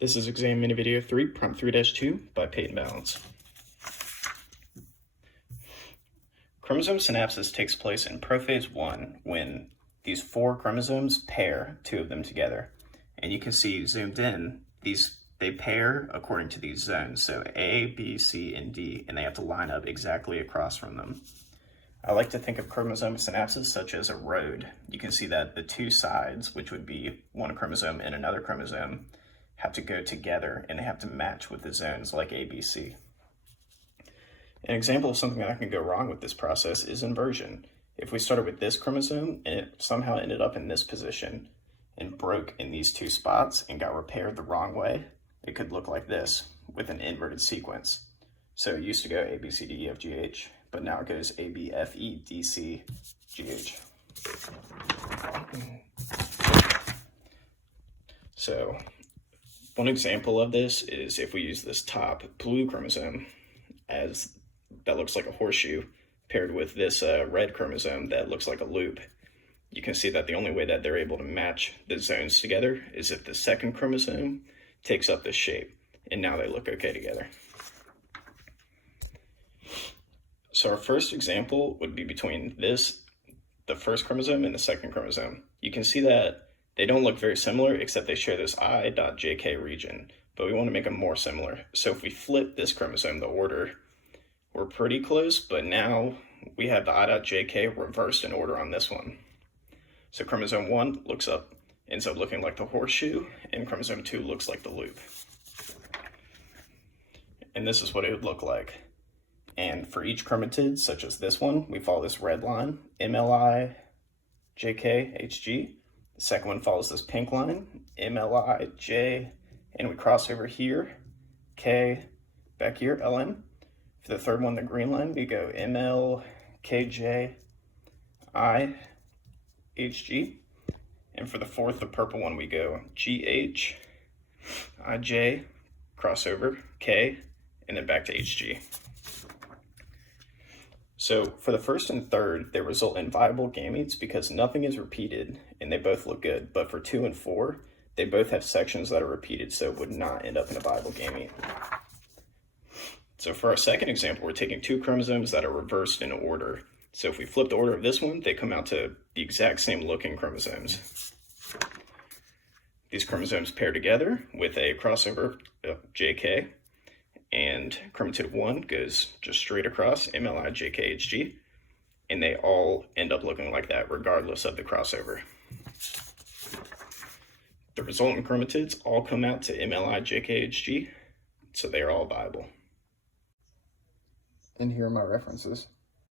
This is exam mini video 3, prompt 3-2 by Peyton Balance. Chromosome synapsis takes place in prophase 1 when these 4 chromosomes pair 2 of them together. And you can see zoomed in, they pair according to these zones. So A, B, C, and D, and they have to line up exactly across from them. I like to think of chromosome synapses such as a road. You can see that the 2 sides, which would be one chromosome and another chromosome, have to go together and they have to match with the zones like A, B, C. An example of something that can go wrong with this process is inversion. If we started with this chromosome and it somehow ended up in this position and broke in these 2 spots and got repaired the wrong way, it could look like this with an inverted sequence. So it used to go A, B, C, D, E, F, G, H, but now it goes A, B, F, E, D, C, G, H. So one example of this is if we use this top blue chromosome as that looks like a horseshoe paired with this red chromosome that looks like a loop. You can see that the only way that they're able to match the zones together is if the second chromosome takes up this shape, and now they look okay together. So our first example would be between the first chromosome and the second chromosome. You can see that they don't look very similar, except they share this I.JK region, but we want to make them more similar. So if we flip this chromosome, the order, we're pretty close, but now we have the I.JK reversed in order on this one. So chromosome 1 ends up looking like the horseshoe, and chromosome 2 looks like the loop. And this is what it would look like. And for each chromatid, such as this one, we follow this red line, MLI, JK, HG. The second one follows this pink line, MLI, J, and we cross over here, K, back here, LN. For the third one, the green line, we go ML, KJ, I, HG. And for the fourth, the purple one, we go GH, IJ, crossover, K, and then back to HG. So for the first and third, they result in viable gametes because nothing is repeated and they both look good. But for 2 and 4, they both have sections that are repeated, so it would not end up in a viable gamete. So for our second example, we're taking 2 chromosomes that are reversed in order. So if we flip the order of this one, they come out to the exact same looking chromosomes. These chromosomes pair together with a crossover JK, and chromatid 1 goes just straight across, MLI, JK, HG, and they all end up looking like that regardless of the crossover. The resultant chromatids all come out to MLI, JK, HG, so they are all viable. And here are my references.